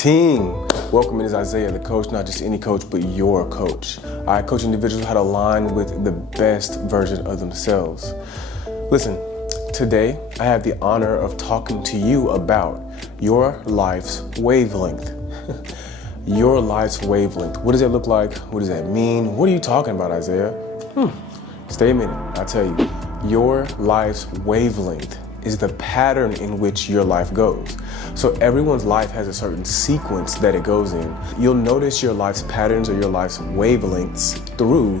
Team, welcome. It is Isaiah, the coach, not just any coach, but your coach. I coach individuals how to align with the best version of themselves. Listen, today I have the honor of talking to you about your life's wavelength. Your life's wavelength. What does that look like? What does that mean? What are you talking about, Isaiah? Stay a minute, I'll tell you. Your life's wavelength is the pattern in which your life goes. So everyone's life has a certain sequence that it goes in. You'll notice your life's patterns or your life's wavelengths through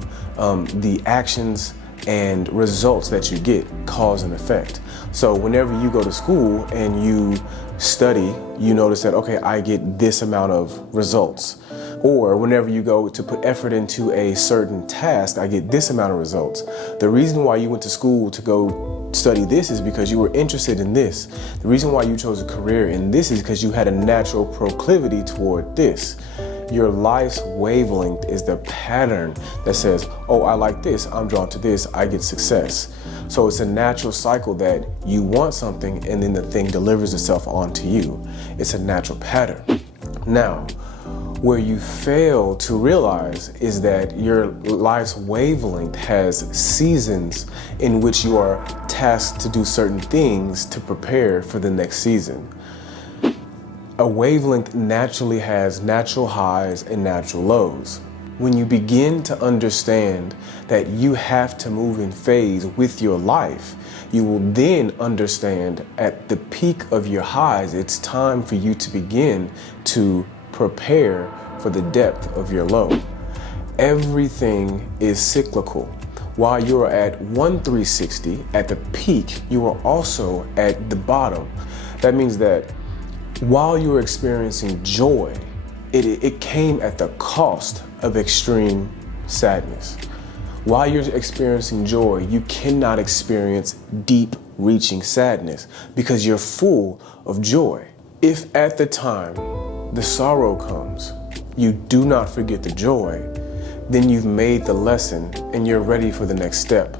the actions and results that you get, cause and effect. So whenever you go to school and you study, you notice that, okay, I get this amount of results. Or whenever you go to put effort into a certain task, I get this amount of results. The reason why you went to school to go study this is because you were interested in this. The reason why you chose a career in this is because you had a natural proclivity toward this. Your life's wavelength is the pattern that says, oh, I like this, I'm drawn to this, I get success. So it's a natural cycle that you want something and then the thing delivers itself onto you. It's a natural pattern. Now, where you fail to realize is that your life's wavelength has seasons in which you are tasked to do certain things to prepare for the next season. A wavelength naturally has natural highs and natural lows. When you begin to understand that you have to move in phase with your life, you will then understand at the peak of your highs, it's time for you to begin to prepare for the depth of your low. Everything is cyclical. While you're at 360 at the peak, you are also at the bottom. That means that while you're experiencing joy, it came at the cost of extreme sadness. While you're experiencing joy, you cannot experience deep reaching sadness because you're full of joy. If at the time the sorrow comes, you do not forget the joy, then you've made the lesson and you're ready for the next step.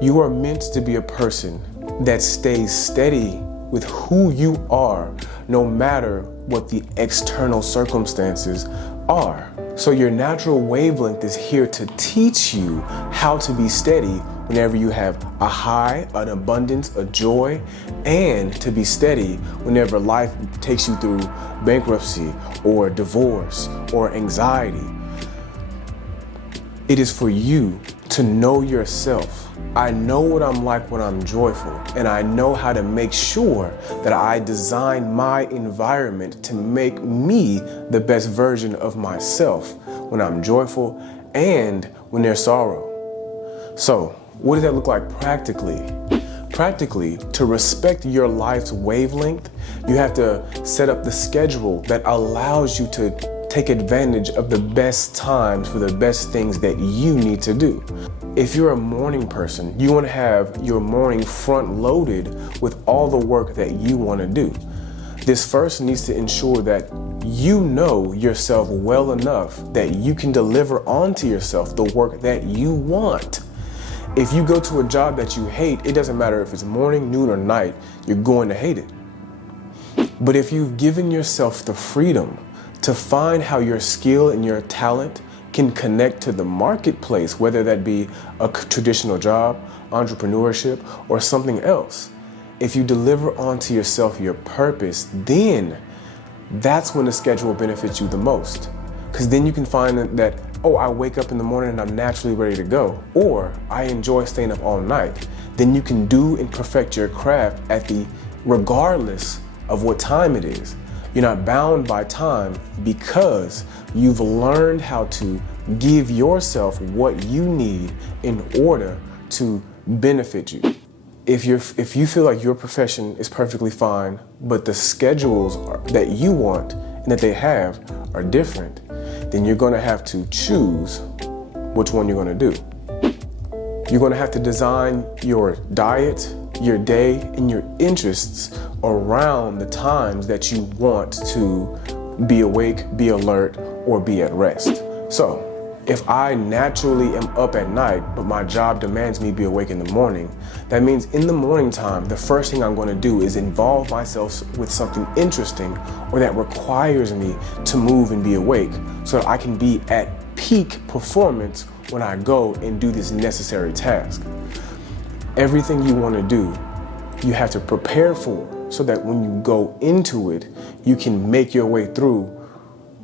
You are meant to be a person that stays steady with who you are, no matter what the external circumstances are. So your natural wavelength is here to teach you how to be steady whenever you have a high, an abundance, a joy, and to be steady whenever life takes you through bankruptcy or divorce or anxiety. It is for you to know yourself. I know what I'm like when I'm joyful, and I know how to make sure that I design my environment to make me the best version of myself when I'm joyful and when there's sorrow. So, what does that look like practically? Practically, to respect your life's wavelength, you have to set up the schedule that allows you to take advantage of the best times for the best things that you need to do. If you're a morning person, you want to have your morning front loaded with all the work that you want to do. This first needs to ensure that you know yourself well enough that you can deliver onto yourself the work that you want. If you go to a job that you hate, it doesn't matter if it's morning, noon, or night, you're going to hate it. But if you've given yourself the freedom to find how your skill and your talent can connect to the marketplace, whether that be a traditional job, entrepreneurship, or something else, if you deliver onto yourself your purpose, then that's when the schedule benefits you the most. Because then you can find that, oh, I wake up in the morning and I'm naturally ready to go, or I enjoy staying up all night. Then you can do and perfect your craft regardless of what time it is. You're not bound by time because you've learned how to give yourself what you need in order to benefit you. If you feel like your profession is perfectly fine, but the schedules that you want and that they have are different, then you're going to have to choose which one you're going to do. You're going to have to design your diet, your day, and your interests around the times that you want to be awake, be alert, or be at rest. So, If I naturally am up at night, but my job demands me be awake in the morning, that means in the morning time, the first thing I'm going to do is involve myself with something interesting or that requires me to move and be awake so that I can be at peak performance when I go and do this necessary task. Everything you want to do, you have to prepare for so that when you go into it, you can make your way through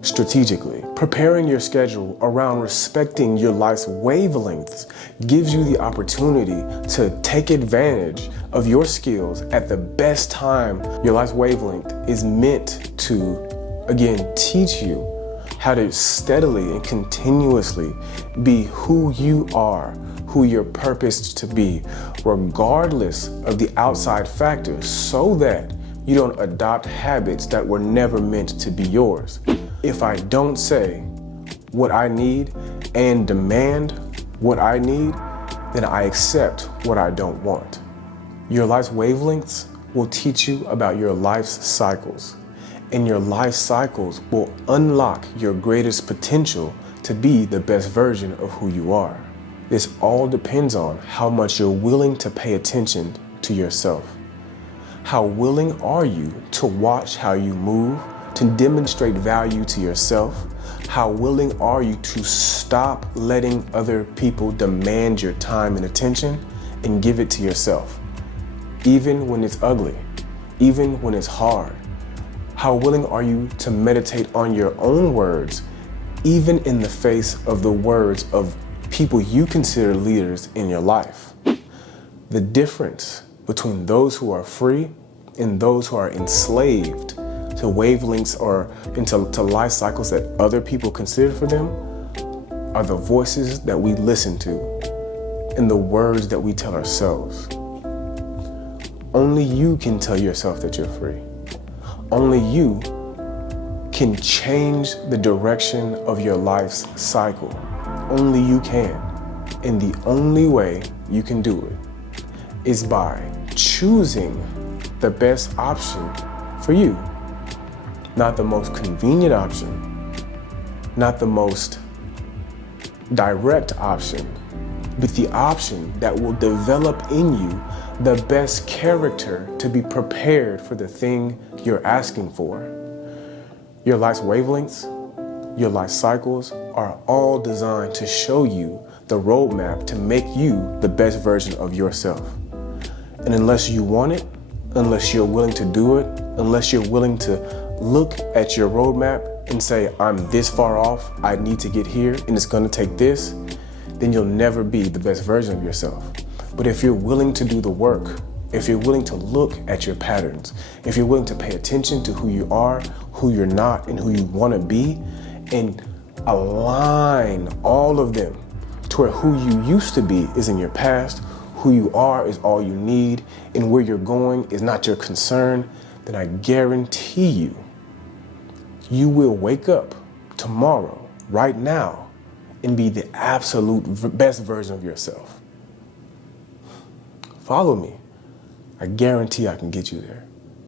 strategically. Preparing your schedule around respecting your life's wavelengths gives you the opportunity to take advantage of your skills at the best time. Your life's wavelength is meant to, again, teach you how to steadily and continuously be who you are, who you're purposed to be, regardless of the outside factors, so that you don't adopt habits that were never meant to be yours. If I don't say what I need and demand what I need, then I accept what I don't want. Your life's wavelengths will teach you about your life's cycles, and your life cycles will unlock your greatest potential to be the best version of who you are. This all depends on how much you're willing to pay attention to yourself. How willing are you to watch how you move, to demonstrate value to yourself? How willing are you to stop letting other people demand your time and attention and give it to yourself? Even when it's ugly, even when it's hard. How willing are you to meditate on your own words, even in the face of the words of people you consider leaders in your life? The difference between those who are free and those who are enslaved to wavelengths or into life cycles that other people consider for them are the voices that we listen to and the words that we tell ourselves. Only you can tell yourself that you're free. Only you can change the direction of your life's cycle. Only you can. And the only way you can do it is by choosing the best option for you. Not the most convenient option, not the most direct option, but the option that will develop in you the best character to be prepared for the thing you're asking for. Your life's wavelengths, your life cycles are all designed to show you the roadmap to make you the best version of yourself. And unless you want it, unless you're willing to do it, unless you're willing to look at your roadmap and say, I'm this far off, I need to get here, and it's gonna take this, then you'll never be the best version of yourself. But if you're willing to do the work, if you're willing to look at your patterns, if you're willing to pay attention to who you are, who you're not, and who you wanna be, and align all of them to where who you used to be is in your past, who you are is all you need, and where you're going is not your concern, then I guarantee you, you will wake up tomorrow, right now, and be the absolute best version of yourself. Follow me. I guarantee I can get you there.